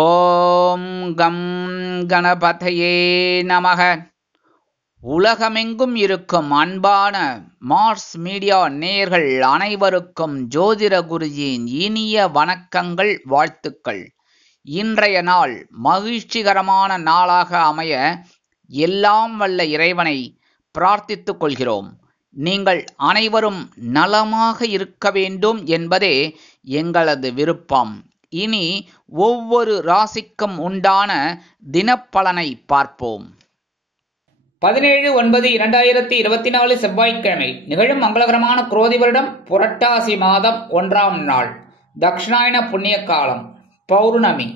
ஓம் come கணபதையே நமக. உலகமெங்கும் இருக்கும் அன்பான மார்ஸ் மீடியா நேயர்கள் அனைவருக்கும் ஜோதிட குருஜியின் இனிய வணக்கங்கள், வாழ்த்துக்கள். இன்றைய நாள் மகிழ்ச்சிகரமான நாளாக அமைய எல்லாம் வல்ல இறைவனை பிரார்த்தித்துக் கொள்கிறோம். நீங்கள் அனைவரும் நலமாக இருக்க வேண்டும் என்பதே எங்களது விருப்பம். இனி ஒவ்வொரு ராசிக்கும் உண்டான தினப்பலனை பார்ப்போம். 17/9/2024 செவ்வாய்க்கிழமை நிகழும் மங்களகரமான குரோதி வருடம் புரட்டாசி மாதம் 1ஆம் நாள், தக்ஷணாயன புண்ணிய காலம், பௌர்ணமி,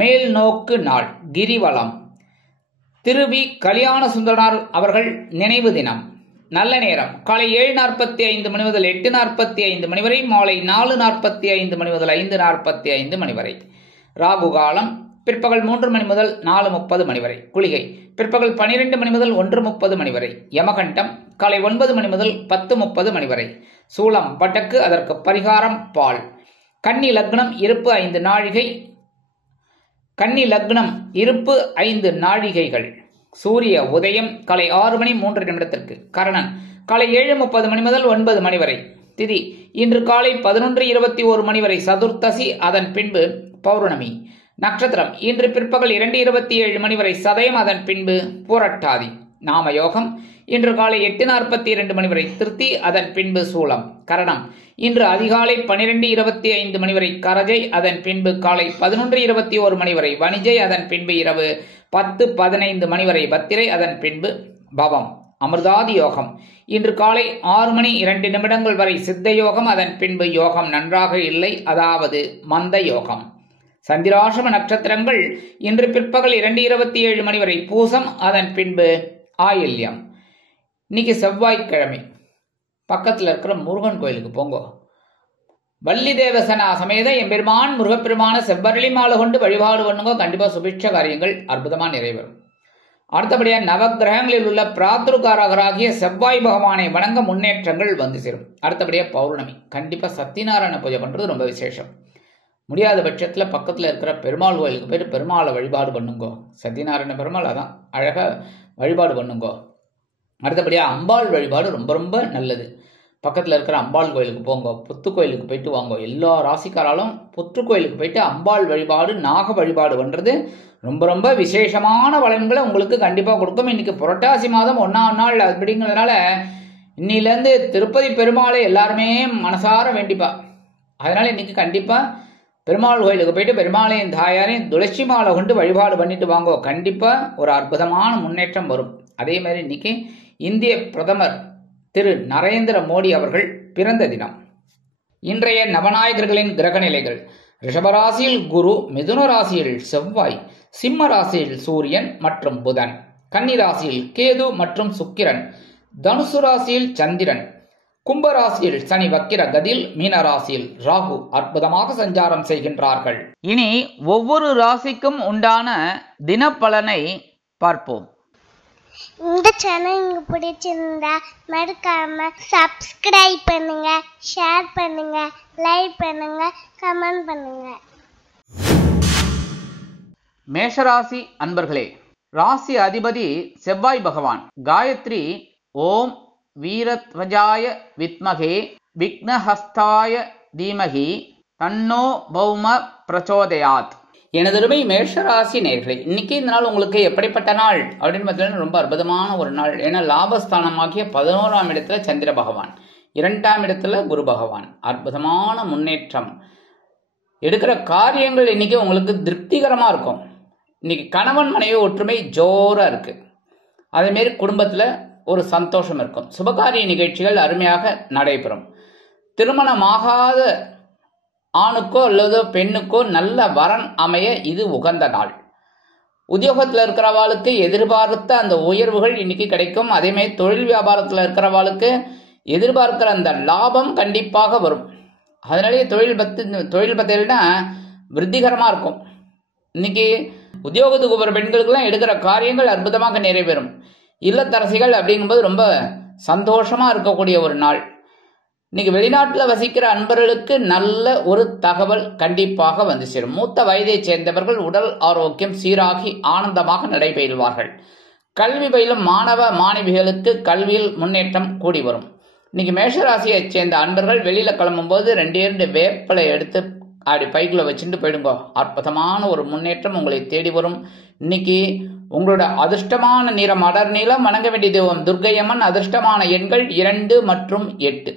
மேல் நோக்கு நாள், கிரிவலம், திருவி கல்யாண சுந்தரனார் அவர்கள் நினைவு தினம். நல்ல நேரம் காலை 7:45 மணி முதல் 8:45 மணி வரை, மாலை 4:45 மணி முதல் 5:45 மணி வரை. ராகு காலம் பிற்பகல் 3 மணி முதல் 4:30 மணி வரை. குளிகை பிற்பகல் 12 மணி முதல் 1:30 மணி வரை. யமகண்டம் காலை 9 மணி முதல் 10:30 மணி வரை. சூலம் வடக்கு, அதற்கு பரிகாரம் பால். கன்னி லக்னம் இருப்பு 5 நாழிகை. கன்னி லக்னம் இருப்பு 5 நாழிகைகள். சூரிய உதயம் காலை 6 மணி 3 நிமிடத்திற்கு. கரணன் காலை 7:30 மணி முதல் 9 மணி வரை. திதி இன்று காலை 11:21 மணி வரை சதுர்த்தசி, அதன் பின்பு பௌர்ணமி. நட்சத்திரம் இன்று பிற்பகல் 2:27 மணி வரை சதயம், அதன் பின்பு புரட்டாதி. நாம யோகம் இன்று காலை 8:42 மணி வரை திருத்தி, அதன் பின்பு சூலம். கரணம் இன்று அதிகாலை 12:25 மணி வரை கரஜை, அதன் பின்பு காலை 11:21 மணி வரை வணிஜை, அதன் பின்பு இரவு 10:15 மணி வரை பத்திரை, அதன் பின்பு பவம். அமிர்தாதி யோகம் இன்று காலை 6 மணி 2 நிமிடங்கள் வரை சித்த யோகம், அதன் பின்பு யோகம் நன்றாக இல்லை, அதாவது மந்த யோகம். சந்திராசிரம நட்சத்திரங்கள் இன்று பிற்பகல் 2:27 மணி வரை பூசம், அதன் பின்பு ஆயில்யம். இன்னைக்கு செவ்வாய்க்கிழமை, பக்கத்தில் இருக்கிற முருகன் கோயிலுக்கு போங்கோ. வள்ளி தேவசனா சமேத எம்பெருமான் முருகப்பெருமான செவ்வரளி மாலை கொண்டு வழிபாடு பண்ணுங்கோ. கண்டிப்பா சுபிட்ச காரியங்கள் அற்புதமா நிறைவேறும். அடுத்தபடியா நவகிரகங்களில் உள்ள பிராத்ருகாரகராகிய செவ்வாய் பகவானை வணங்க முன்னேற்றங்கள் வந்து சேரும். அடுத்தபடியா பௌர்ணமி, கண்டிப்பா சத்தியநாராயண பூஜை பண்றது ரொம்ப விசேஷம். முடியாத பட்சத்தில் பக்கத்தில் இருக்கிற பெருமாள் கோயிலுக்கு போயிட்டு பெருமாளை வழிபாடு பண்ணுங்கோ. சத்யநாராயண பெருமாள் அதான் அழகாக வழிபாடு பண்ணுங்கோ. அடுத்தபடியாக அம்பாள் வழிபாடு ரொம்ப ரொம்ப நல்லது. பக்கத்தில் இருக்கிற அம்பாள் கோயிலுக்கு போங்கோ. புத்து கோயிலுக்கு போயிட்டு வாங்கோ. எல்லா ராசிக்காராலும் புத்து கோயிலுக்கு போயிட்டு அம்பாள் வழிபாடு, நாக வழிபாடு பண்ணுறது ரொம்ப ரொம்ப விசேஷமான பலன்களை உங்களுக்கு கண்டிப்பாக கொடுக்கும். இன்னைக்கு புரட்டாசி மாதம் 1ஆம் நாள் அப்படிங்கிறதுனால இன்னிலேருந்து திருப்பதி பெருமாளை எல்லாருமே மனசார வேண்டிப்பா. அதனால இன்னைக்கு கண்டிப்பாக பெருமாள் கோயிலுக்கு போயிட்டு பெருமாளையும் தாயாரையும் துளசி மாலை கொண்டு வழிபாடு பண்ணிட்டு வாங்கோ. கண்டிப்பாக ஒரு அற்புதமான முன்னேற்றம் வரும். அதே மாதிரி இன்னைக்கு இந்திய பிரதமர் திரு நரேந்திர மோடி அவர்கள் பிறந்த தினம். இன்றைய நவநாயகர்களின் கிரக நிலைகள்: ரிஷபராசியில் குரு, மிதுன ராசியில் செவ்வாய், சிம்ம ராசியில் சூரியன் மற்றும் புதன், கன்னி ராசியில் கேது மற்றும் சுக்கிரன், தனுசு ராசியில் சந்திரன், கும்பராசியில் சனி வக்கிர கதியில், மீன ராசியில் ராகு அற்புதமாக சஞ்சாரம் செய்கின்றார்கள். இனி ஒவ்வொரு ராசிக்கும் உண்டான தினப்பலனை பார்ப்போம். இந்த சேனல் உங்களுக்கு பிடிச்சிருந்தா மறக்காம சப்ஸ்கிரைப் பண்ணுங்க, ஷேர் பண்ணுங்க, லைக் பண்ணுங்க, கமெண்ட் பண்ணுங்க. மேஷராசி அன்பர்களே, ராசி அதிபதி செவ்வாய் பகவான். காயத்ரி ஓம் வீரத்வஜாய வித்மகே விக்னஹஸ்தாய தீமகி தன்னோ பௌம பிரச்சோதயாத். எனதருமை மேஷராசி நேயர்களே, இன்னைக்கு இந்த நாள் உங்களுக்கு எப்படிப்பட்ட நாள் அப்படின்னு பார்த்தீங்கன்னா ரொம்ப அற்புதமான ஒரு நாள். ஏன்னா லாபஸ்தானமாகிய 11ஆம் இடத்துல சந்திர பகவான், 2ஆம் இடத்துல குரு பகவான். அற்புதமான முன்னேற்றம். எடுக்கிற காரியங்கள் இன்னைக்கு உங்களுக்கு திருப்திகரமாக இருக்கும். இன்னைக்கு கணவன் மனைவி ஒற்றுமை ஜோராக இருக்கு. அதேமாரி குடும்பத்தில் ஒரு சந்தோஷம் இருக்கும். சுபகாரிய நிகழ்ச்சிகள் அருமையாக நடைபெறும். திருமணமாகாத ஆணுக்கோ அல்லது பெண்ணுக்கோ நல்ல வரன் அமைய இது உகந்த நாள். உத்தியோகத்தில் இருக்கிறவாளுக்கு எதிர்பார்த்த அந்த உயர்வுகள் இன்னைக்கு கிடைக்கும். அதேமாதிரி தொழில் வியாபாரத்தில் இருக்கிறவாளுக்கு எதிர்பார்க்கிற அந்த லாபம் கண்டிப்பாக வரும். அதனாலேயே தொழில் பத்தினா விருத்திகரமாக இருக்கும். இன்னைக்கு உத்தியோகத்துக்கு போகிற பெண்களுக்கெல்லாம் எடுக்கிற காரியங்கள் அற்புதமாக நிறைவேறும். இல்லத்தரசிகள் அப்படிங்கும்போது ரொம்ப சந்தோஷமாக இருக்கக்கூடிய ஒரு நாள். இன்னைக்கு வெளிநாட்டில் வசிக்கிற அன்பர்களுக்கு நல்ல ஒரு தகவல் கண்டிப்பாக வந்து சேரும். மூத்த வயதை சேர்ந்தவர்கள் உடல் ஆரோக்கியம் சீராகி ஆனந்தமாக நடைபெறுவார்கள். கல்வி பயிலும் மாணவ மாணவிகளுக்கு கல்வியில் முன்னேற்றம் கூடி வரும். இன்னைக்கு மேஷராசியை சேர்ந்த அன்பர்கள் வெளியில கிளம்பும் போது 2 வேப்பலை எடுத்து அப்படி பைக்குள்ள வச்சுட்டு போயிடுங்க. அற்புதமான ஒரு முன்னேற்றம் உங்களை தேடி வரும். இன்னைக்கு உங்களோட அதிர்ஷ்டமான நிறம் அடர் நீலம். வணங்க வேண்டிய தெய்வம் துர்க்கையம்மன். அதிர்ஷ்டமான எண்கள் 2 மற்றும் 8.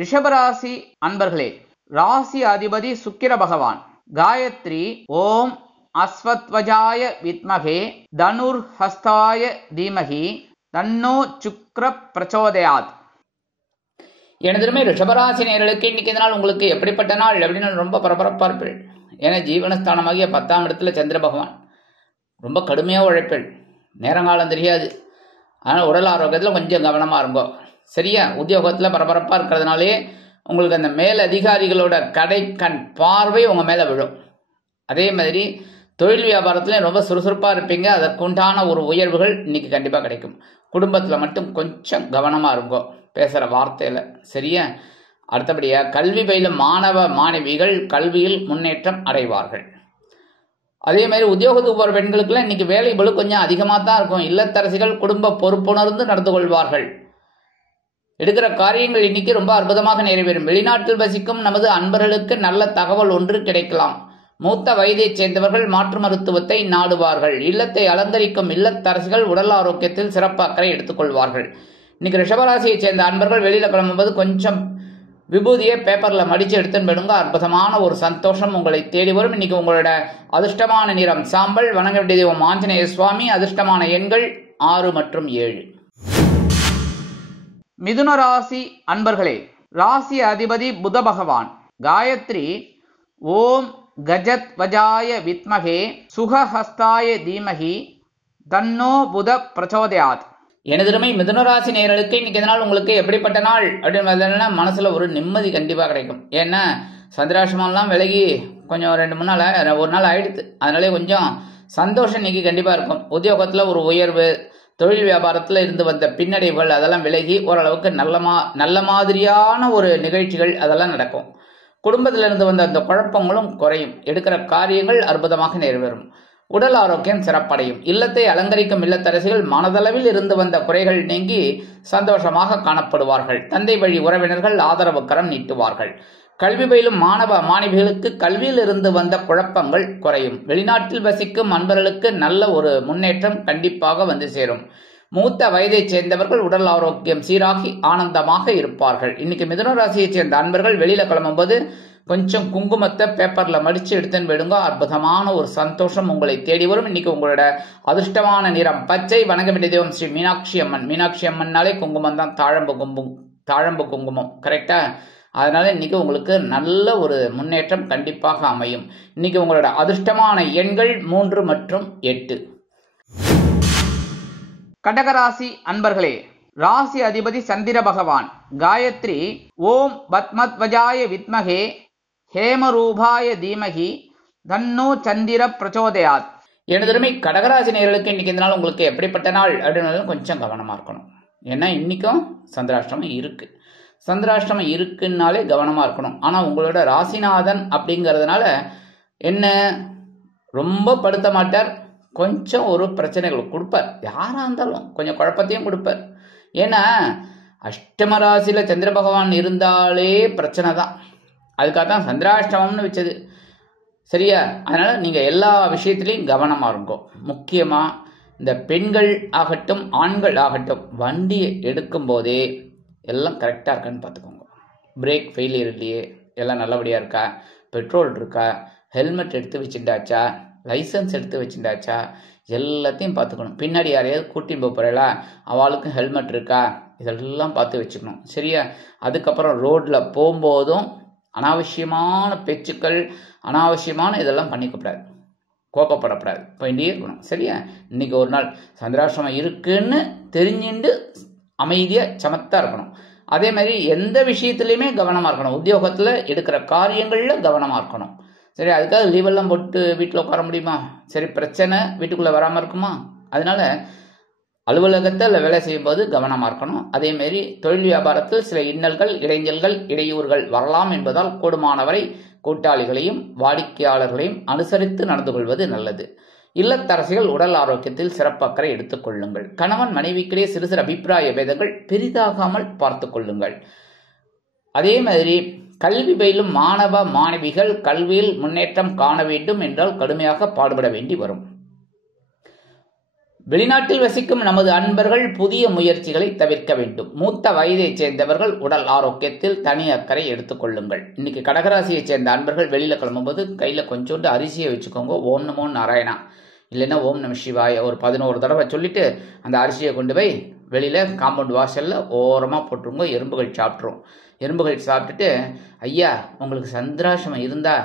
ரிஷபராசி அன்பர்களே, ராசி அதிபதி சுக்கிர பகவான். காயத்ரி ஓம் அஸ்வத்வஜாய வித்மகே தனுர் ஹஸ்தாய தீமகி தன்னோ சுக்ர பிரச்சோதயாத். எனதுமே ரிஷபராசி நேயர்களுக்கு இன்னைக்கு நாள் உங்களுக்கு எப்படிப்பட்ட நாள் அப்படின்னு ரொம்ப பரபரப்பாக இருப்பீள். ஏன்னா ஜீவனஸ்தானமாகிய 10ஆம் இடத்துல சந்திர பகவான். ரொம்ப கடுமையாக உழைப்பீள். நேரங்காலம் தெரியாது. ஆனால் உடல் ஆரோக்கியத்தில் கொஞ்சம் கவனமாக இருங்கோ. சரியா? உத்தியோகத்தில் பரபரப்பாக இருக்கிறதுனாலே உங்களுக்கு அந்த மேல் அதிகாரிகளோட கடை கண் பார்வை உங்கள் மேலே விழும். அதே மாதிரி தொழில் வியாபாரத்துலேயும் ரொம்ப சுறுசுறுப்பாக இருப்பீங்க. அதற்குண்டான ஒரு உயர்வுகள் இன்னைக்கு கண்டிப்பாக கிடைக்கும். குடும்பத்தில் மட்டும் கொஞ்சம் கவனமாக இருங்கோ பேசுகிற வார்த்தையில். சரியா? அடுத்தபடியாக கல்வி பயிலும் மாணவ மாணவிகள் கல்வியில் முன்னேற்றம் அடைவார்கள். அதே மாதிரி உத்தியோகத்துக்கு போகிற பெண்களுக்குலாம் இன்னைக்கு வேலை பளு கொஞ்சம் அதிகமாக தான் இருக்கும். இல்லத்தரசிகள் குடும்ப பொறுப்புணர்ந்து நடந்து கொள்வார்கள். எடுக்கிற காரியங்கள் இன்னைக்கு ரொம்ப அற்புதமாக நிறைவேறும். வெளிநாட்டில் வசிக்கும் நமது அன்பர்களுக்கு நல்ல தகவல் ஒன்று கிடைக்கலாம். மூத்த வயதைச் சேர்ந்தவர்கள் மாற்று மருத்துவத்தை நாடுவார்கள். இல்லத்தை அலங்கரிக்கும் இல்லத்தரசிகள் உடல் ஆரோக்கியத்தில் சிறப்பு அக்கறை எடுத்துக்கொள்வார்கள். இன்னைக்கு ரிஷபராசியைச் சேர்ந்த அன்பர்கள் வெளியில கிளம்பும்போது கொஞ்சம் விபூதியை பேப்பரில் மடித்து எடுத்துன்னு போயிடுங்க. அற்புதமான ஒரு சந்தோஷம் உங்களை தேடி வரும். இன்னைக்கு உங்களோட அதிர்ஷ்டமான நிறம் சாம்பல். வணங்க வேண்டிய தெய்வம் ஆஞ்சநேய சுவாமி. அதிர்ஷ்டமான எண்கள் 6 மற்றும் 7. மிதுன ராசி அன்பர்களே, ராசி அதிபதி புத பகவான். காயத்ரி ஓம் கஜத் வஜாய வித்மகே சுகஹஸ்தாய தீமகி தன்னோ புத பிரச்சோதயாத். எனதுமே மிதுனராசி நேயர்களுக்கு இன்னைக்கு நாள் உங்களுக்கு எப்படிப்பட்ட நாள் அப்படின்னு மனசுல ஒரு நிம்மதி கண்டிப்பாக கிடைக்கும். ஏன்னா சந்திராசிரமெல்லாம் விலகி கொஞ்சம் 2-3 நாள் ஒரு நாள் ஆயிடுது. அதனாலே கொஞ்சம் சந்தோஷம் இன்னைக்கு கண்டிப்பாக இருக்கும். உத்தியோகத்தில் ஒரு உயர்வு, தொழில் வியாபாரத்தில் இருந்து வந்த பின்னடைவுகள் அதெல்லாம் விலகி ஓரளவுக்கு நல்ல மாதிரியான ஒரு நிகழ்ச்சிகள் அதெல்லாம் நடக்கும். குடும்பத்தில் இருந்து வந்த அந்த குழப்பங்களும் குறையும். எடுக்கிற காரியங்கள் அற்புதமாக நிறைவேறும். உடல் ஆரோக்கியம் சிறப்படையும். இல்லத்தை அலங்கரிக்கும் இல்லத்தரசிகள் மனதளவில் இருந்து வந்த குறைகள் நீங்கி சந்தோஷமாக காணப்படுவார்கள். தந்தை வழி உறவினர்கள் ஆதரவு கரம் நீட்டுவார்கள். கல்வி பயிலும் மாணவ மாணவிகளுக்கு கல்வியில் இருந்து வந்த குழப்பங்கள் குறையும். வெளிநாட்டில் வசிக்கும் அன்பர்களுக்கு நல்ல ஒரு முன்னேற்றம் கண்டிப்பாக வந்து சேரும். மூத்த வயதைச் சேர்ந்தவர்கள் உடல் ஆரோக்கியம் சீராகி ஆனந்தமாக இருப்பார்கள். இன்னைக்கு மிதுன ராசியைச் சேர்ந்த அன்பர்கள் வெளியில கிளம்பும்போது கொஞ்சம் குங்குமத்தை பேப்பர்ல மடிச்சு எடுத்துன்னு போயிடுங்க. அற்புதமான ஒரு சந்தோஷம் உங்களை தேடி வரும். இன்னைக்கு உங்களோட அதிர்ஷ்டமான நிறம் பச்சை. வணங்க வேண்டிய தெய்வம் ஸ்ரீ மீனாட்சி அம்மன். மீனாட்சி அம்மன்னாலே குங்குமம் தான். தாழம்பு குங்குமம் கரெக்டா? அதனால இன்னைக்கு உங்களுக்கு நல்ல ஒரு முன்னேற்றம் கண்டிப்பாக அமையும். இன்னைக்கு உங்களோட அதிர்ஷ்டமான எண்கள் 3 மற்றும் 8. கடகராசி அன்பர்களே, ராசி அதிபதி சந்திர பகவான். காயத்ரி ஓம் பத்மத்வஜாய வித்மகே ஹேமரூபாய தீமகி தன்னோ சந்திர பிரச்சோதயாத். எனதுமே கடகராசி நேயர்களுக்கு இன்னைக்கு இந்த நாள் உங்களுக்கு எப்படிப்பட்ட நாள் அப்படின்னு கொஞ்சம் கவனமா இருக்கணும். ஏன்னா இன்னைக்கும் சந்திராஷ்டமம் இருக்கு. சந்திராஷ்டமம் இருக்குன்னாலே கவனமா இருக்கணும். ஆனா உங்களோட ராசிநாதன் அப்படிங்கிறதுனால என்ன ரொம்ப படுத்த மாட்டார். கொஞ்சம் ஒரு பிரச்சனைகள் கொடுப்பார். யாரா இருந்தாலும் கொஞ்சம் குழப்பத்தையும் கொடுப்பார். ஏன்னா அஷ்டம ராசியில சந்திர பகவான் இருந்தாலே பிரச்சனை தான். அதுக்காக தான் சந்திராஷ்டமம்னு வச்சது. சரியா? அதனால நீங்க எல்லா விஷயத்திலையும் கவனமா இருக்கும். முக்கியமா இந்த பெண்கள் ஆகட்டும் ஆண்கள் ஆகட்டும் வண்டியை எடுக்கும் போதே எல்லாம் கரெக்டாக இருக்கான்னு பார்த்துக்கோங்க. பிரேக் ஃபெயிலியர் இல்லையே, எல்லாம் நல்லபடியாக இருக்கா, பெட்ரோல் இருக்கா, ஹெல்மெட் எடுத்து வச்சுட்டாச்சா, லைசன்ஸ் எடுத்து வச்சுட்டாச்சா, எல்லாத்தையும் பார்த்துக்கணும். பின்னாடி யாரையாவது கூட்டின்னு போகிறீங்களா, அவளுக்கும் ஹெல்மெட் இருக்கா, இதெல்லாம் பார்த்து வச்சுக்கணும். சரியா? அதுக்கப்புறம் ரோட்டில் போகும்போதும் அனாவசியமான பேச்சுக்கள், அனாவசியமான இதெல்லாம் பண்ணிக்கப்படாது, கோபப்படப்படாது, போயிட்டே இருக்கணும். சரியா? இன்னைக்கு ஒரு நாள் சந்திராஷ்டமம் இருக்குன்னு தெரிஞ்சுட்டு அமைதியாக சமத்தாக இருக்கணும். அதே மாதிரி எந்த விஷயத்துலையுமே கவனமாக இருக்கணும். உத்தியோகத்தில் எடுக்கிற காரியங்களில் கவனமாக இருக்கணும். சரி, அதுக்காக லீவெல்லாம் போட்டு வீட்டில் உட்கார முடியுமா? சரி, பிரச்சனை வீட்டுக்குள்ளே வராமல் இருக்குமா? அதனால அலுவலகத்தில் வேலை செய்யும்போது கவனமாக இருக்கணும். அதேமாரி தொழில் வியாபாரத்தில் சில இன்னல்கள், இடைஞ்சல்கள், இடையூறுகள் வரலாம் என்பதால் கூடுமானவரை கூட்டாளிகளையும் வாடிக்கையாளர்களையும் அனுசரித்து நடந்து கொள்வது நல்லது. இல்லத்தரசிகள் உடல் ஆரோக்கியத்தில் சிறப்பு அக்கறை எடுத்துக் கொள்ளுங்கள். கணவன் மனைவிக்கிடையே சிறு சிறு அபிப்பிராய பேதங்கள் பெரிதாகாமல் பார்த்து கொள்ளுங்கள். அதே மாதிரி கல்வி பயிலும் மாணவ மாணவிகள் கல்வியில் முன்னேற்றம் காண வேண்டும் என்றால் கடுமையாக பாடுபட வேண்டி வரும். வெளிநாட்டில் வசிக்கும் நமது அன்பர்கள் புதிய முயற்சிகளை தவிர்க்க வேண்டும். மூத்த வயதைச் சேர்ந்தவர்கள் உடல் ஆரோக்கியத்தில் தனி அக்கறை எடுத்துக் கொள்ளுங்கள். இன்னைக்கு கடகராசியைச் சேர்ந்த அன்பர்கள் வெளியில கிளம்பும்போது கையில கொஞ்சோண்டு அரிசியை வச்சுக்கோங்க. ஓம் நமோ நாராயணா, இல்லைன்னா ஓம் நம சிவாய ஒரு 11 தடவை சொல்லிட்டு அந்த அரிசியை கொண்டு போய் வெளியில காம்பவுண்ட் வாசல்ல ஓரமா போட்டுருங்க. எறும்புகள் சாப்பிட்ரும். எறும்புகள் சாப்பிட்டுட்டு, ஐயா உங்களுக்கு சந்திராசிரமம் இருந்தா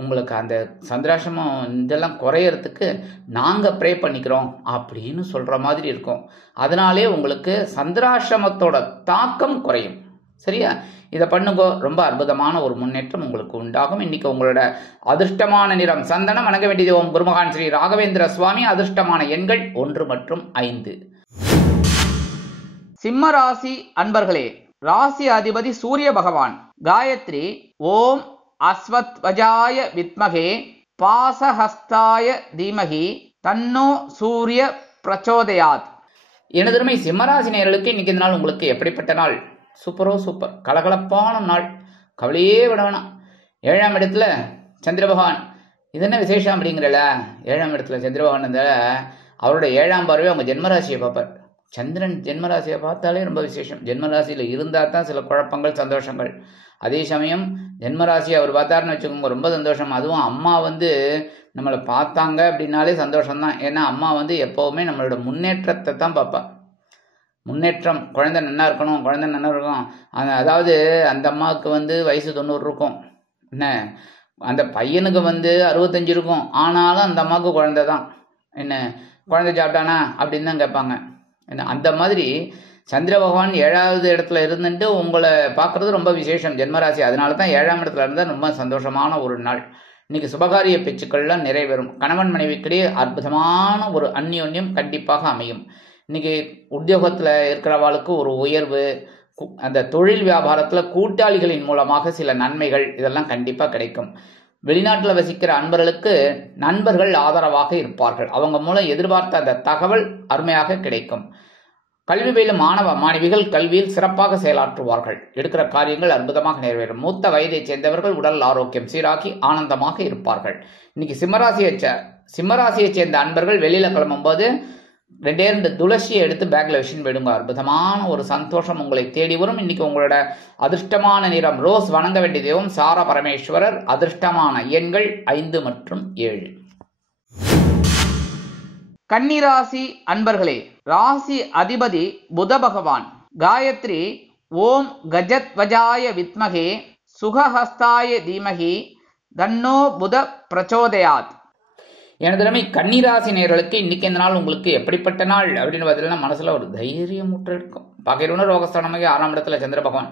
உங்களுக்கு அந்த சந்திராசிரமம் இதெல்லாம் குறையறதுக்கு நாங்கள் ப்ரே பண்ணிக்கிறோம் அப்படின்னு சொல்கிற மாதிரி இருக்கும். அதனாலே உங்களுக்கு சந்திராசிரமத்தோட தாக்கம் குறையும். சரியா? இதை பண்ணுங்க. ரொம்ப அற்புதமான ஒரு முன்னேற்றம் உங்களுக்கு உண்டாகும். இன்னைக்கு உங்களோட அதிர்ஷ்டமான நிறம் சந்தனம். வணங்க வேண்டியது ஓம் குருமகான் ஸ்ரீ ராகவேந்திர சுவாமி. அதிர்ஷ்டமான எண்கள் 1 மற்றும் 5. சிம்ம ராசி அன்பர்களே, ராசி அதிபதி சூரிய பகவான். காயத்ரி ஓம் அஸ்வத்வஜாய வித்மகே பாசஹஸ்தாய தீமகி தன்னோ சூரிய பிரச்சோதயாத். எனதருமை சிம்மராசி நேயர்களுக்கு இன்னைக்கு இந்த நாள் உங்களுக்கு எப்படிப்பட்ட நாள்? சூப்பரோ சூப்பர், கலகலப்பான நாள். கவலையே விட வேணாம். 7ஆம் இடத்துல சந்திர பகவான். இது என்ன விசேஷம் அப்படிங்கிறல? 7ஆம் இடத்துல சந்திர பகவான் இருந்தால அவரோட 7ஆம் பார்வை அவங்க ஜென்மராசியை பார்ப்பார். சந்திரன் ஜென்மராசியை பார்த்தாலே ரொம்ப விசேஷம். ஜென்மராசியில் இருந்தால் தான் சில குழப்பங்கள், சந்தோஷங்கள். அதே சமயம் ஜென்மராசி அவர் பார்த்தாருன்னு வச்சுக்கோங்க, ரொம்ப சந்தோஷம். அதுவும் அம்மா நம்மளை பார்த்தாங்க அப்படின்னாலே சந்தோஷம்தான். ஏன்னா அம்மா எப்போவுமே நம்மளோட முன்னேற்றத்தை தான் பார்ப்பா. முன்னேற்றம், குழந்தை நல்லா இருக்கணும், குழந்தை நல்லா இருக்கும். அதாவது அந்த அம்மாவுக்கு வயசு 90 இருக்கும். என்ன, அந்த பையனுக்கு 65 இருக்கும். ஆனாலும் அந்த அம்மாவுக்கு குழந்தை தான். என்ன, குழந்தை சாப்பிட்டானா அப்படின்னு தான் கேட்பாங்க. என்ன, அந்த மாதிரி சந்திர பகவான் 7வது இடத்துல இருந்துட்டு உங்களை பார்க்கறது ரொம்ப விசேஷம் ஜென்மராசி. அதனால தான் 7ஆம் இடத்துல இருந்தால் ரொம்ப சந்தோஷமான ஒரு நாள். இன்னைக்கு சுபகாரிய பேச்சுக்கள்லாம் நிறைவேறும். கணவன் மனைவிக்கிடையே அற்புதமான ஒரு அந்யோன்யம் கண்டிப்பாக அமையும். இன்னைக்கு உத்தியோகத்தில் இருக்கிறவாளுக்கு ஒரு உயர்வு, அந்த தொழில் வியாபாரத்தில் கூட்டாளிகளின் மூலமாக சில நன்மைகள் இதெல்லாம் கண்டிப்பாக கிடைக்கும். வெளிநாட்டில் வசிக்கிற அன்பர்களுக்கு நண்பர்கள் ஆதரவாக இருப்பார்கள். அவங்க மூலம் எதிர்பார்த்த அந்த தகவல் அருமையாக கிடைக்கும். கல்வி பயிலும் மாணவ மாணவிகள் கல்வியில் சிறப்பாக செயலாற்றுவார்கள். எடுக்கிற காரியங்கள் அற்புதமாக நிறைவேறும். மூத்த வயதைச் சேர்ந்தவர்கள் உடல் ஆரோக்கியம் சீராக்கி ஆனந்தமாக இருப்பார்கள். இன்னைக்கு சிம்மராசியைச் சேர்ந்த அன்பர்கள் வெளியில கிளம்பும்போது 2 துளசியை எடுத்து பேக்ல வச்சுன்னு போயிடுங்க. அற்புதமான ஒரு சந்தோஷம் உங்களை தேடி வரும். இன்னைக்கு உங்களோட அதிர்ஷ்டமான நிறம் ரோஸ். வணங்க வேண்டிய தெய்வம் சார பரமேஸ்வரர். அதிர்ஷ்டமான எண்கள் 5 மற்றும் 7. கன்னிராசி அன்பர்களே, ராசி அதிபதி புத பகவான். காயத்ரி ஓம் கஜத்வஜாய வித்மகே சுகஹஸ்தாய தீமகி தன்னோ புத பிரச்சோதயாத். எனது கன்னிராசி நேயர்களுக்கு இன்னைக்கு இந்த நாள் உங்களுக்கு எப்படிப்பட்ட நாள் அப்படின்னு பார்த்தீங்கன்னா மனசுல ஒரு தைரியம் முற்று இருக்கும். பகைருண ரோகஸ்தானமாக 6ஆம் இடத்துல சந்திர பகவான்.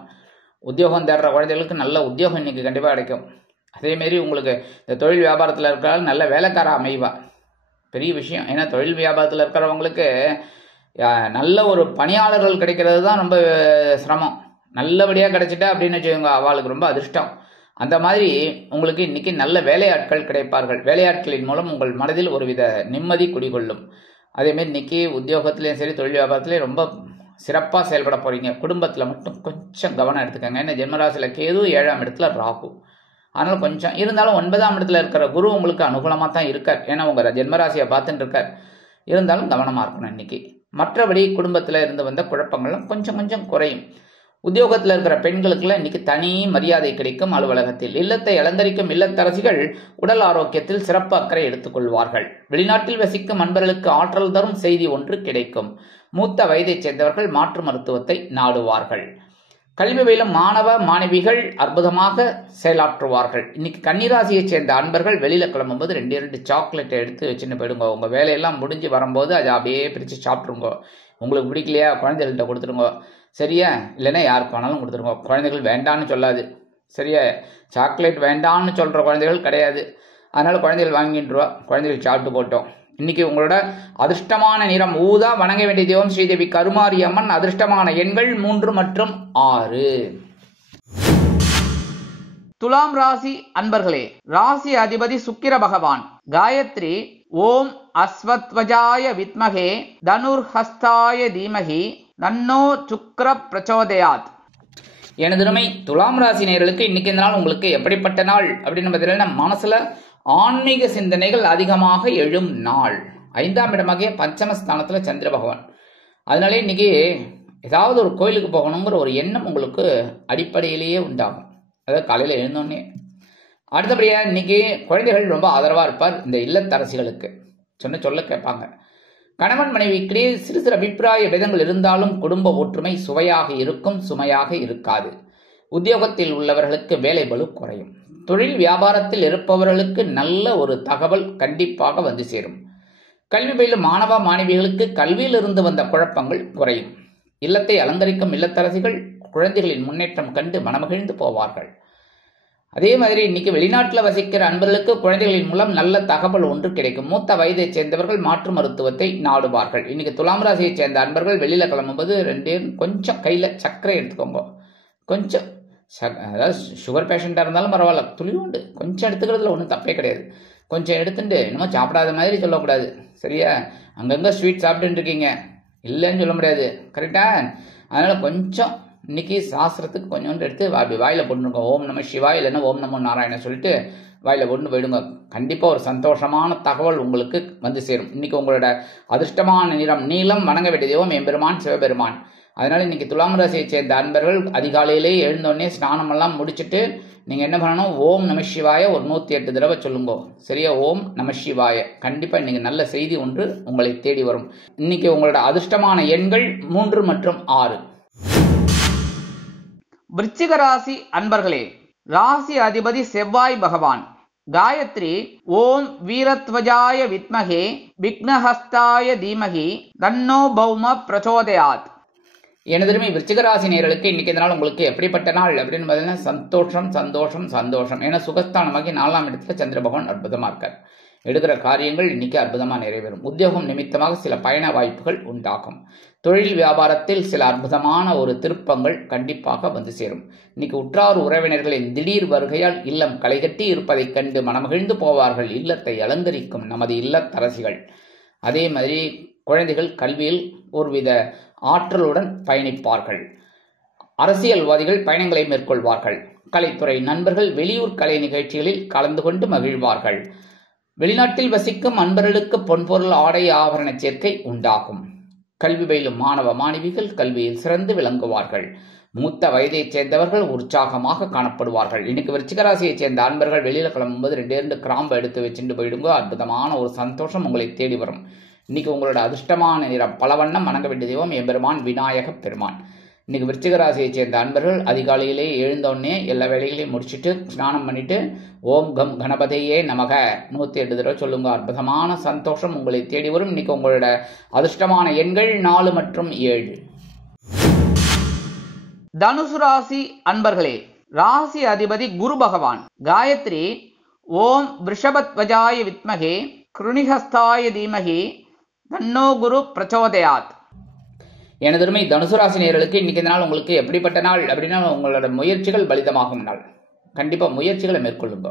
உத்தியோகம் தேடுற குழந்தைகளுக்கு நல்ல உத்தியோகம் இன்னைக்கு கண்டிப்பாக கிடைக்கும். அதேமாரி உங்களுக்கு இந்த தொழில் வியாபாரத்தில் இருக்கிறாலும் நல்ல வேலைக்கார அமைவா. பெரிய விஷயம். ஏன்னா தொழில் வியாபாரத்தில் இருக்கிறவங்களுக்கு நல்ல ஒரு பணியாளர்கள் கிடைக்கிறது தான் ரொம்ப சிரமம். நல்லபடியாக கிடைச்சிட்டா அப்படின்னு வச்சுக்கோங்க, அவளுக்கு ரொம்ப அதிர்ஷ்டம். அந்த மாதிரி உங்களுக்கு இன்னைக்கு நல்ல வேலையாட்கள் கிடைப்பார்கள். வேலையாட்களின் மூலம் உங்கள் மனதில் ஒருவித நிம்மதி குடிகொள்ளும். அதேமாரி இன்னைக்கு உத்தியோகத்திலையும் சரி தொழில் வியாபாரத்திலையும் ரொம்ப சிறப்பாக செயல்பட போறீங்க. குடும்பத்தில் மட்டும் கொஞ்சம் கவனம் எடுத்துக்கோங்க. ஏன்னா ஜென்மராசியில் கேது, 7ஆம் இடத்துல ராகு. அதனால கொஞ்சம் இருந்தாலும் 9ஆம் இடத்துல இருக்கிற குரு உங்களுக்கு அனுகூலமாக தான் இருக்கார். ஏன்னா உங்கள் ஜென்மராசியை பார்த்துட்டு இருக்கார். இருந்தாலும் கவனமாக இருக்கணும் இன்னைக்கு. மற்றபடி குடும்பத்தில் இருந்து வந்த குழப்பங்கள்லாம் கொஞ்சம் கொஞ்சம் குறையும். உத்தியோகத்தில் இருக்கிற பெண்களுக்குலாம் இன்னைக்கு தனி மரியாதை கிடைக்கும். அலுவலகத்தில் இல்லத்தை அலங்கரிக்கும் இல்லத்தரசிகள் உடல் ஆரோக்கியத்தில் சிறப்பு அக்கறை எடுத்துக்கொள்வார்கள். வெளிநாட்டில் வசிக்கும் அன்பர்களுக்கு ஆற்றல் தரும் செய்தி ஒன்று கிடைக்கும். மூத்த வயதைச் சேர்ந்தவர்கள் மாற்று மருத்துவத்தை நாடுவார்கள். கல்வி பயிலும் மாணவ மாணவிகள் அற்புதமாக செயலாற்றுவார்கள். இன்னைக்கு கன்னிராசியைச் சேர்ந்த அன்பர்கள் வெளியில கிளம்பும்போது 2 சாக்லேட்டை எடுத்து வச்சுன்னு போயிடுங்க. உங்க வேலையெல்லாம் முடிஞ்சு வரும்போது அதை அப்படியே பிரித்து சாப்பிட்ருங்க. உங்களுக்கு பிடிக்கலையா குழந்தைகள்கிட்ட கொடுத்துருங்க. சரியா? இல்லைன்னா யாருக்கு வேணாலும் கொடுத்துருங்க. குழந்தைகள் வேண்டான்னு சொல்லாது. சரியா? சாக்லேட் வேண்டான்னு சொல்ற குழந்தைகள் கிடையாது. அதனால குழந்தைகள் வாங்கிட்டுருவா. குழந்தைகள் சாப்பிட்டு போட்டோம். இன்னைக்கு உங்களோட அதிர்ஷ்டமான நிறம் ஊதா. வணங்க வேண்டிய தெய்வம் ஸ்ரீதேவி கருமாரி அம்மன். அதிர்ஷ்டமான எண்கள் 3 மற்றும் 6. துலாம் ராசி அன்பர்களே, ராசி அதிபதி சுக்கிர பகவான். காயத்ரி ஓம் அஸ்வத்வஜாய வித்மகே தனுர்ஹஸ்தாய தீமகி தன்னோ சுக்ர பிரச்சோதயாத். எனதுமை துலாம் ராசி நேயர்களுக்கு இன்னைக்கு இந்த நாள் உங்களுக்கு எப்படிப்பட்ட நாள் அப்படின்னு பார்த்தீங்கன்னா, மனசுல ஆன்மீக சிந்தனைகள் அதிகமாக எழும் நாள். 5ஆம் இடமாகிய பஞ்சமஸ்தானத்துல சந்திர பகவான். அதனாலே இன்னைக்கு ஏதாவது ஒரு கோயிலுக்கு போகணுங்கிற ஒரு எண்ணம் உங்களுக்கு அடிப்படையிலேயே உண்டாகும். அதாவது காலையில் எழுந்தோடனே. அடுத்தபடியா இன்னைக்கு குழந்தைகள் ரொம்ப ஆதரவா இருப்பார். இந்த இல்லத்தரசிகளுக்கு சொல்ல கேட்பாங்க. கணவன் மனைவிக்கிடையே சிறு சிறு அபிப்பிராய பேதங்கள் இருந்தாலும் குடும்ப ஒற்றுமை சுவையாக இருக்கும், சுமையாக இருக்காது. உத்தியோகத்தில் உள்ளவர்களுக்கு வேலை பளு குறையும். தொழில் வியாபாரத்தில் இருப்பவர்களுக்கு நல்ல ஒரு தகவல் கண்டிப்பாக வந்து சேரும். கல்வி பயிலும் மாணவ மாணவிகளுக்கு கல்வியிலிருந்து வந்த குழப்பங்கள் குறையும். இல்லத்தை அலங்கரிக்கும் இல்லத்தரசிகள் குழந்தைகளின் முன்னேற்றம் கண்டு மனமகிழ்ந்து போவார்கள். அதே மாதிரி இன்னைக்கு வெளிநாட்டில் வசிக்கிற அன்பர்களுக்கு குழந்தைகளின் மூலம் நல்ல தகவல் ஒன்று கிடைக்கும். மூத்த வயதைச் சேர்ந்தவர்கள் மாற்று மருத்துவத்தை நாடுவார்கள். இன்னைக்கு துலாம் ராசியை சேர்ந்த அன்பர்கள் வெளியில கிளம்பும்போது கொஞ்சம் கையில சர்க்கரை எடுத்துக்கோங்க. கொஞ்சம் அதாவது சுகர் பேஷண்டா இருந்தாலும் பரவாயில்ல, துளி உண்டு கொஞ்சம் எடுத்துக்கிறதுல ஒன்றும் தப்பே கிடையாது. கொஞ்சம் எடுத்துட்டு என்னமோ சாப்பிடாத மாதிரி சொல்லக்கூடாது. சரியா? அங்கங்க ஸ்வீட் சாப்பிட்டு இருக்கீங்க, இல்லைன்னு சொல்ல முடியாது. கரெக்டா? அதனால கொஞ்சம் இன்னைக்கு சாஸ்திரத்துக்கு கொஞ்சோண்டு எடுத்து அப்படி வாயில போட்டுருக்கோம். ஓம் நம சிவாய் இல்லைன்னா ஓம் நமோ நாராயண சொல்லிட்டு வாயில போட்டு போயிடுங்க. கண்டிப்பா ஒரு சந்தோஷமான தகவல் உங்களுக்கு வந்து சேரும். இன்னைக்கு உங்களோட அதிர்ஷ்டமான நிறம் நீலம். வணங்க வேண்டிய தெய்வம் எம்பெருமான் சிவபெருமான். அதனால இன்னைக்கு துலாம் ராசியை சேர்ந்த அன்பர்கள் அதிகாலையிலேயே எழுந்தோடனே ஸ்நானம் எல்லாம் முடிச்சுட்டு நீங்க என்ன பண்ணணும், ஓம் நம சிவாய ஒரு 108 தடவை சொல்லுங்க. சரியா? ஓம் நம சிவாய. கண்டிப்பா இன்னைக்கு நல்ல செய்தி ஒன்று உங்களை தேடி வரும். இன்னைக்கு உங்களோட அதிர்ஷ்டமான எண்கள் 3 மற்றும் 6. விருச்சிக ராசி அன்பர்களே, ராசி அதிபதி செவ்வாய் பகவான். காயத்ரி ஓம் வீரத்வஜாய வித்மகே விக்னஹஸ்தாய தீமகி தன்னோ பௌம பிரச்சோதயாத். எனதுமே விருச்சிக ராசி நேயர்களுக்கு இன்னைக்கு இந்த நாள் உங்களுக்கு எப்படிப்பட்ட நாள் அப்படின்னு பார்த்தீங்கன்னா, சந்தோஷம் சந்தோஷம் சந்தோஷம். ஏன்னா சுகஸ்தானமாகி 4ஆம் இடத்துல சந்திர பகவான் அற்புதமா இருக்கார். எடுக்கிற காரியங்கள் இன்னைக்கு அற்புதமா நிறைவேறும். உத்தியோகம் நிமித்தமாக சில பயண வாய்ப்புகள் உண்டாகும். தொழில் வியாபாரத்தில் சில அற்புதமான ஒரு திருப்பங்கள் கண்டிப்பாக வந்து சேரும். இன்னைக்கு உற்றார் உறவினர்களின் திடீர் வருகையால் இல்லம் களைகட்டி இருப்பதைக் கண்டு மனமகிழ்ந்து போவார்கள். இல்லத்தை அலங்கரிக்கும் நமது இல்லத்தரசிகள். அதே மாதிரி குழந்தைகள் கல்வியில் ஒருவித ஆற்றலுடன் பயணிப்பார்கள். அரசியல்வாதிகள் பயணங்களை மேற்கொள்வார்கள். கலைத்துறை நண்பர்கள் வெளியூர் கலை நிகழ்ச்சிகளில் கலந்து கொண்டு மகிழ்வார்கள். வெளிநாட்டில் வசிக்கும் அன்பர்களுக்கு பொன்பொருள் ஆடை ஆபரண சேர்க்கை உண்டாகும். கல்வி பயிலும் மாணவ மாணவிகள் கல்வியில் சிறந்து விளங்குவார்கள். மூத்த வயதைச் சேர்ந்தவர்கள் உற்சாகமாக காணப்படுவார்கள். இன்னைக்கு விருச்சிக ராசியை சேர்ந்த அன்பர்கள் வெளியில கிளம்பும்போது 2 கிராம்பு எடுத்து வச்சுட்டு போயிடுங்க. அற்புதமான ஒரு சந்தோஷம் உங்களை தேடி வரும். இன்னைக்கு உங்களோட அதிர்ஷ்டமான நிறம் பலவண்ணம். வணங்க வேண்டிய தெய்வம் எம்பெருமான் விநாயக பெருமான். இன்னைக்கு விருச்சிக ராசியை சேர்ந்த அன்பர்கள் அதிகாலையிலே எழுந்தோடனே எல்லா வேலைகளையும் முடிச்சுட்டு ஸ்நானம் பண்ணிட்டு ஓம் கம் கணபதியே நமக 108 தடவை சொல்லுங்க. அற்புதமான சந்தோஷம் உங்களை தேடி வரும். இன்னைக்கு உங்களோட அதிர்ஷ்டமான எண்கள் 4 மற்றும் 7. தனுசு ராசி அன்பர்களே, ராசி அதிபதி குரு பகவான். காயத்ரி ஓம் ரிஷபத்வஜாய வித்மகே கிருணிஹஸ்தாய தீமகி தன்னோ குரு பிரச்சோதயாத். எனதருமை தனுசு ராசி நேயர்களுக்கு இன்னைக்கு இந்த நாள் உங்களுக்கு எப்படிப்பட்ட நாள் அப்படின்னா, உங்களோட முயற்சிகள் பலிதமாகும் நாள். கண்டிப்பா முயற்சிகளை மேற்கொள்ளுங்க.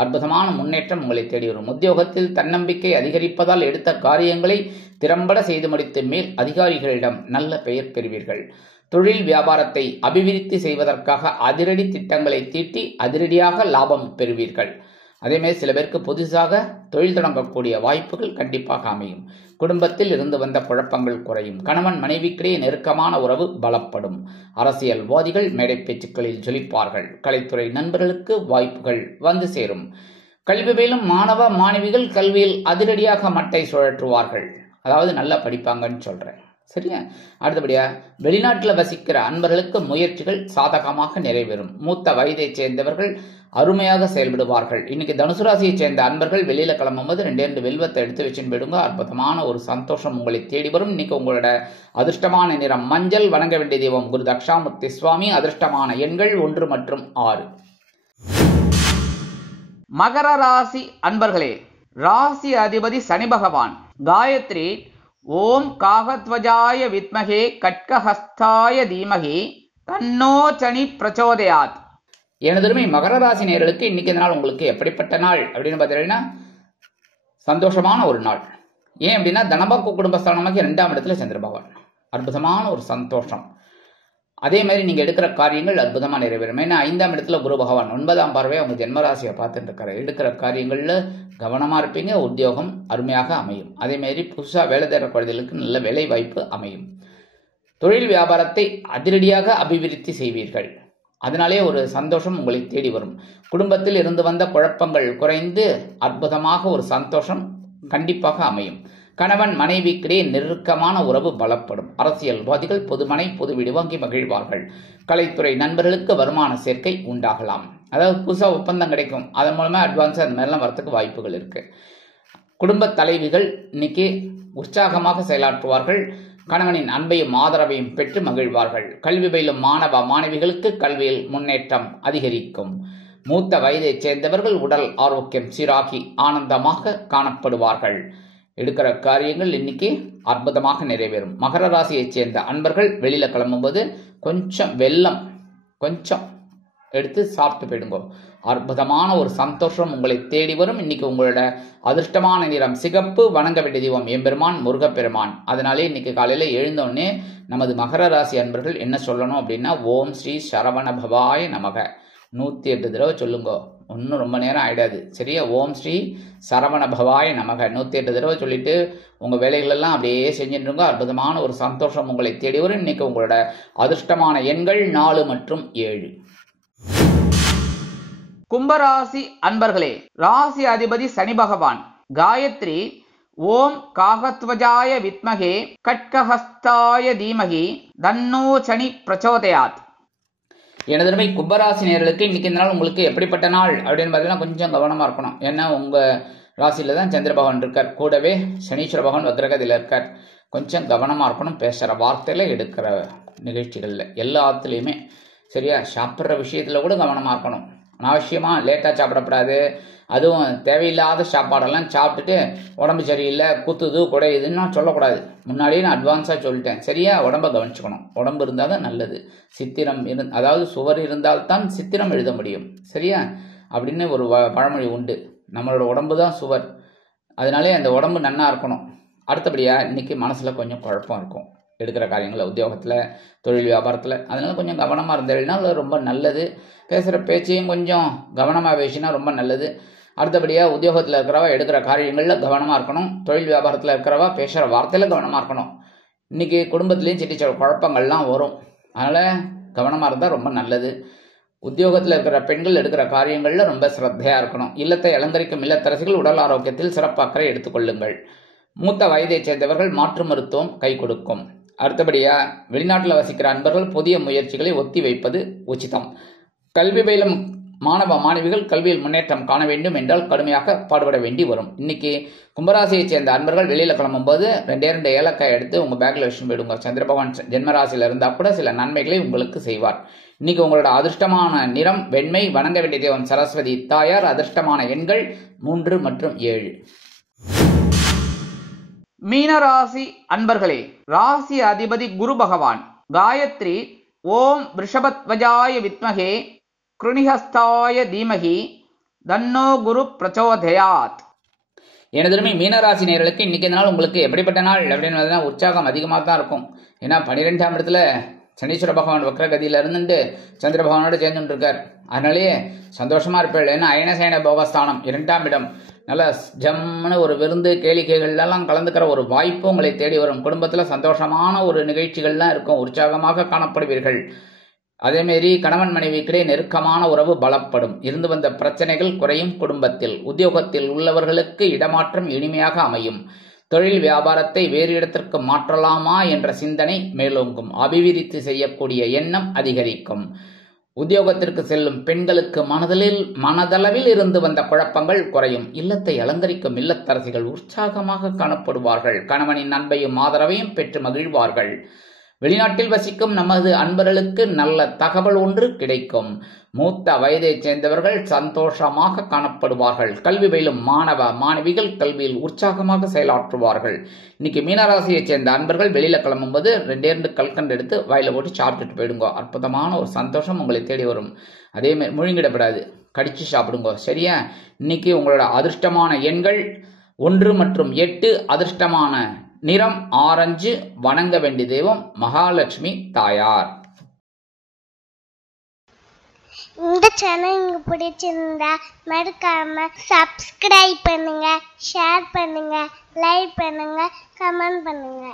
அற்புதமான முன்னேற்றம் உங்களை தேடி வரும். உத்தியோகத்தில் தன்னம்பிக்கை அதிகரிப்பதால் எடுத்த காரியங்களை திறம்பட செய்து முடித்து மேல் அதிகாரிகளிடம் நல்ல பெயர் பெறுவீர்கள். தொழில் வியாபாரத்தை அபிவிருத்தி செய்வதற்காக அதிரடி திட்டங்களை தீட்டி அதிரடியாக லாபம் பெறுவீர்கள். அதேமாதிரி சில பேருக்கு புதுசாக தொழில் தொடங்கக்கூடிய வாய்ப்புகள் கண்டிப்பாக அமையும். குடும்பத்தில் இருந்து வந்த குழப்பங்கள் குறையும். கணவன் மனைவிக்கிடையே நெருக்கமான உறவு பலப்படும். அரசியல்வாதிகள் மேடை பேச்சுக்களில் ஜொலிப்பார்கள். கலைத்துறை நண்பர்களுக்கு வாய்ப்புகள் வந்து சேரும். கல்வி பயிலும் மாணவ மாணவிகள் கல்வியில் அதிரடியாக மட்டை சுழற்றுவார்கள். அதாவது நல்லா படிப்பாங்கன்னு சொல்றேன். சரியா? அடுத்தபடியா வெளிநாட்டில் வசிக்கிற அன்பர்களுக்கு முயற்சிகள் சாதகமாக நிறைவேறும். மூத்த வயதை சேர்ந்தவர்கள் அருமையாக செயல்படுவார்கள். இன்னைக்கு தனுசு ராசியை சேர்ந்த அன்பர்கள் வெளியில கிளம்பும்போது 2 வெல்வத்தை எடுத்து வச்சுன்னு போயிடுங்க. அற்புதமான ஒரு சந்தோஷம் உங்களை தேடி வரும். இன்னைக்கு உங்களோட அதிர்ஷ்டமான நிறம் மஞ்சள். வணங்க வேண்டிய தெய்வம் குரு தக்ஷாமூர்த்தி சுவாமி. அதிர்ஷ்டமான எண்கள் 1 மற்றும் 6. மகர ராசி அன்பர்களே, ராசி அதிபதி சனி பகவான். காயத்ரி ஓம் காகத்வஜாய வித்மகே கட்கஹஸ்தாய தீமகி தன்னோ சனி பிரச்சோதயாத். எனதுமே மகர ராசி நேயர்களுக்கு இன்னைக்கு நாள் உங்களுக்கு எப்படிப்பட்ட நாள் அப்படின்னு பார்த்தீங்கன்னா சந்தோஷமான ஒரு நாள். ஏன் அப்படின்னா தனபாக்கு குடும்பஸ்தானமாகி 2ஆம் இடத்துல சந்திர பகவான், அற்புதமான ஒரு சந்தோஷம். அதே மாதிரி நீங்க எடுக்கிற காரியங்கள் அற்புதமா நிறைவேறும். ஏன்னா 5ஆம் இடத்துல குரு பகவான் 9ஆம் பார்வை அவங்க ஜென்மராசியை பார்த்துட்டு இருக்காரு. எடுக்கிற காரியங்கள்ல கவனமா இருப்பீங்க, உத்தியோகம் அருமையாக அமையும். அதே மாதிரி புதுசா வேலை தேடுற குழந்தைகளுக்கு நல்ல வேலை வாய்ப்பு அமையும். தொழில் வியாபாரத்தை அதிரடியாக அபிவிருத்தி செய்வீர்கள். அதனாலே ஒரு சந்தோஷம் உங்களை தேடி வரும். குடும்பத்தில் இருந்து வந்த குழப்பங்கள் குறைந்து அற்புதமாக ஒரு சந்தோஷம் கண்டிப்பாக அமையும். கணவன் மனைவிக்கிடையே நெருக்கமான உறவு பலப்படும். அரசியல்வாதிகள் பொதுமனை பொது வீடு வாங்கி மகிழ்வார்கள். கலைத்துறை நண்பர்களுக்கு வருமான சேர்க்கை உண்டாகலாம். அதாவது புதுசாக ஒப்பந்தம் கிடைக்கும், அதன் மூலமா அட்வான்ஸ் அந்த மாதிரிலாம் வரத்துக்கு வாய்ப்புகள் இருக்கு. குடும்ப தலைவிகள் இன்னைக்கு உற்சாகமாக செயலாற்றுவார்கள். கணவனின் அன்பையும் ஆதரவையும் பெற்று மகிழ்வார்கள். கல்வி பயிலும் மாணவ மாணவிகளுக்கு கல்வியில் முன்னேற்றம் அதிகரிக்கும். மூத்த வயதைச் சேர்ந்தவர்கள் உடல் ஆரோக்கியம் சீராகி ஆனந்தமாக காணப்படுவார்கள். எடுக்கிற காரியங்கள் இன்னைக்கு அற்புதமாக நிறைவேறும். மகர ராசியைச் சேர்ந்த அன்பர்கள் வெளியில கிளம்பும்போது கொஞ்சம் வெல்லம் கொஞ்சம் எடுத்து சாப்பிட்டு போயிடுங்க. அற்புதமான ஒரு சந்தோஷம் உங்களை தேடி வரும். இன்னைக்கு உங்களோட அதிர்ஷ்டமான நிறம் சிகப்பு. வணங்க வேண்டிய தெய்வம் எம்பெருமான் முருகப்பெருமான். அதனாலே இன்னைக்கு காலையில எழுந்தோடனே நமது மகர ராசி அன்பர்கள் என்ன சொல்லணும் அப்படின்னா ஓம் ஸ்ரீ சரவண பவாய நமக 108 தடவை சொல்லுங்க. ஒன்றும் ரொம்ப நேரம் ஆயிடாது, சரியா? ஓம் ஸ்ரீ சரவண பவாய நமக 108 தடவை சொல்லிட்டு உங்க வேலைகளெல்லாம் அப்படியே செஞ்சுருங்க. அற்புதமான ஒரு சந்தோஷம் உங்களை தேடி வரும். இன்னைக்கு உங்களோட அதிர்ஷ்டமான எண்கள் 4 மற்றும் 7. கும்பராசி அன்பர்களே, ராசி அதிபதி சனி பகவான். காயத்ரி ஓம் காகத்வஜாய வித்மகே கட்கஹஸ்தாய தீமகி தன்னோ சனி பிரச்சோதயாத். எனதுமை கும்பராசி நேயர்களுக்கு இன்னைக்கு இந்த நாள் உங்களுக்கு எப்படிப்பட்ட நாள் அப்படின்னு பார்த்தீங்கன்னா கொஞ்சம் கவனமா இருக்கணும். ஏன்னா உங்க ராசியில தான் சந்திர பகவான் இருக்கார், கூடவே சனீஸ்வர பகவான் வக்ரகதியில இருக்கார். கொஞ்சம் கவனமா இருக்கணும். பேசுற வார்த்தையில, எடுக்கிற நிகழ்ச்சிகள்ல எல்லாத்துலேயுமே, சரியா? சாப்பிட்ற விஷயத்துல கூட கவனமா இருக்கணும். அனாவசியமா லேட்டா சாப்பிடக்கூடாது. அதுவும் தேவையில்லாத சாப்பாடெல்லாம் சாப்பிட்டுட்டு உடம்பு சரியில்லை, குத்துது குடையுதுன்னு சொல்லக்கூடாது. முன்னாடியே நான் அட்வான்ஸா சொல்லிட்டேன், சரியா? உடம்ப கவனிச்சுக்கணும். உடம்பு இருந்தால் தான் நல்லது. சித்திரம் அதாவது சுவர் இருந்தால்தான் சித்திரம் எழுத முடியும், சரியா? அப்படின்னு ஒரு பழமொழி உண்டு. நம்மளோட உடம்பு தான் சுவர். அதனாலே அந்த உடம்பு நன்னா இருக்கணும். அடுத்தபடியா இன்னைக்கு மனசுல கொஞ்சம் குழப்பம் இருக்கும். எடுக்கிற காரியங்களில், உத்தியோகத்தில், தொழில் வியாபாரத்தில், அதனால கொஞ்சம் கவனமாக இருந்தேன்னா ரொம்ப நல்லது. பேசுகிற பேச்சையும் கொஞ்சம் கவனமாக பேசினா ரொம்ப நல்லது. அடுத்தபடியாக உத்தியோகத்தில் இருக்கிறவா எடுக்கிற காரியங்களில் கவனமாக இருக்கணும். தொழில் வியாபாரத்தில் இருக்கிறவா பேசுகிற வார்த்தையில் கவனமாக இருக்கணும். இன்னைக்கு குடும்பத்துலேயும் சின்ன குழப்பங்கள்லாம் வரும். அதனால் கவனமாக இருந்தால் ரொம்ப நல்லது. உத்தியோகத்தில் இருக்கிற பெண்கள் எடுக்கிற காரியங்களில் ரொம்ப சிரத்தையாக இருக்கணும். இல்லத்தை அலங்கரிக்கும் இல்லத்தரசிகள் உடல் ஆரோக்கியத்தில் சிறப்பு அக்கறை எடுத்துக்கொள்ளுங்கள். மூத்த வயதைச் சேர்ந்தவர்கள் மாற்று மருத்துவம் கை கொடுக்கும். அடுத்தபடியா வெளிநாட்டில் வசிக்கிற அன்பர்கள் புதிய முயற்சிகளை ஒத்தி வைப்பது உச்சிதம். கல்வி பயிலும் மாணவ மாணவிகள் கல்வியில் முன்னேற்றம் காண வேண்டும் என்றால் கடுமையாக பாடுபட வேண்டி வரும். இன்னைக்கு கும்பராசியைச் சேர்ந்த அன்பர்கள் வெளியில கிளம்பும்போது 2 ஏலக்காய் எடுத்து உங்க பேக்ல வச்சு போயிடுங்க. சந்திர பகவான் ஜென்மராசியில இருந்தா கூட சில நன்மைகளை உங்களுக்கு செய்வார். இன்னைக்கு உங்களோட அதிர்ஷ்டமான நிறம் வெண்மை. வணங்க வேண்டிய தெய்வம் சரஸ்வதி தாயார். அதிர்ஷ்டமான எண்கள் 3 மற்றும் 7. மீனராசி அன்பர்களே, ராசி அதிபதி குரு பகவான். காயத்ரி ஓம் ரிஷபத்வஜாய வித்மகே கிருணிஹஸ்தாய தீமகி தன்னோ குரு பிரச்சோதயாத். எனதுமே மீனராசி நேயர்களுக்கு இன்னைக்கு நாள் உங்களுக்கு எப்படிப்பட்ட நாள் அப்படின்னு உற்சாகம் அதிகமாக தான் இருக்கும். ஏன்னா 12ஆம் இடத்துல சனீஸ்வர பகவான் வக்ரகதியில இருந்துட்டு சந்திர பகவானோட சேர்ந்துட்டு இருக்கார். அதனாலேயே சந்தோஷமா இருப்பாள். ஏன்னா அயனசயன போகஸ்தானம் 2ஆம் இடம். நல்லா ஜம்முன்னு ஒரு விருந்து கேளிக்கைகள்லாம் கலந்துக்கிற ஒரு வாய்ப்பு உங்களை தேடி வரும். குடும்பத்தில் சந்தோஷமான ஒரு நிகழ்ச்சிகள்லாம் இருக்கும். உற்சாகமாக காணப்படுவீர்கள். அதேமாரி கணவன் மனைவிக்கிடையே நெருக்கமான உறவு பலப்படும். இருந்து வந்த பிரச்சனைகள் குறையும். குடும்பத்தில் உத்தியோகத்தில் உள்ளவர்களுக்கு இடமாற்றம் இனிமையாக அமையும். தொழில் வியாபாரத்தை வேறு இடத்திற்கு மாற்றலாமா என்ற சிந்தனை மேலோங்கும். அபிவிருத்தி செய்யக்கூடிய எண்ணம் அதிகரிக்கும். உத்தியோகத்திற்கு செல்லும் பெண்களுக்கு மனதளவில் இருந்து வந்த குழப்பங்கள் குறையும். இல்லத்தை அலங்கரிக்கும் இல்லத்தரசிகள் உற்சாகமாக காணப்படுவார்கள். கணவனின் அன்பையும் ஆதரவையும் பெற்று மகிழ்வார்கள். வெளிநாட்டில் வசிக்கும் நமது அன்பர்களுக்கு நல்ல தகவல் ஒன்று கிடைக்கும். மூத்த வயதைச் சேர்ந்தவர்கள் சந்தோஷமாக காணப்படுவார்கள். கல்வி பயிலும் மாணவ மாணவிகள் கல்வியில் உற்சாகமாக செயலாற்றுவார்கள். இன்னைக்கு மீனராசியைச் சேர்ந்த அன்பர்கள் வெளியில கிளம்பும்போது 2 கல்கண்டு எடுத்து வாயில போட்டு சாப்பிட்டுட்டு போயிடுங்க. அற்புதமான ஒரு சந்தோஷம் உங்களை தேடி வரும். அதே மாதிரி முழுங்கிடப்படாது, கடிச்சு சாப்பிடுங்க. சரியா? இன்னைக்கு உங்களோட அதிர்ஷ்டமான எண்கள் 1 மற்றும் 8. அதிர்ஷ்டமான நிறம் ஆரஞ்சு. வணங்க வேண்டிய தெய்வம் மகாலட்சுமி தாயார். இந்த சேனல் உங்களுக்கு பிடிச்சிருந்தா மறக்காம சப்ஸ்கிரைப் பண்ணுங்க, ஷேர் பண்ணுங்க, லைக் பண்ணுங்க, கமெண்ட் பண்ணுங்க.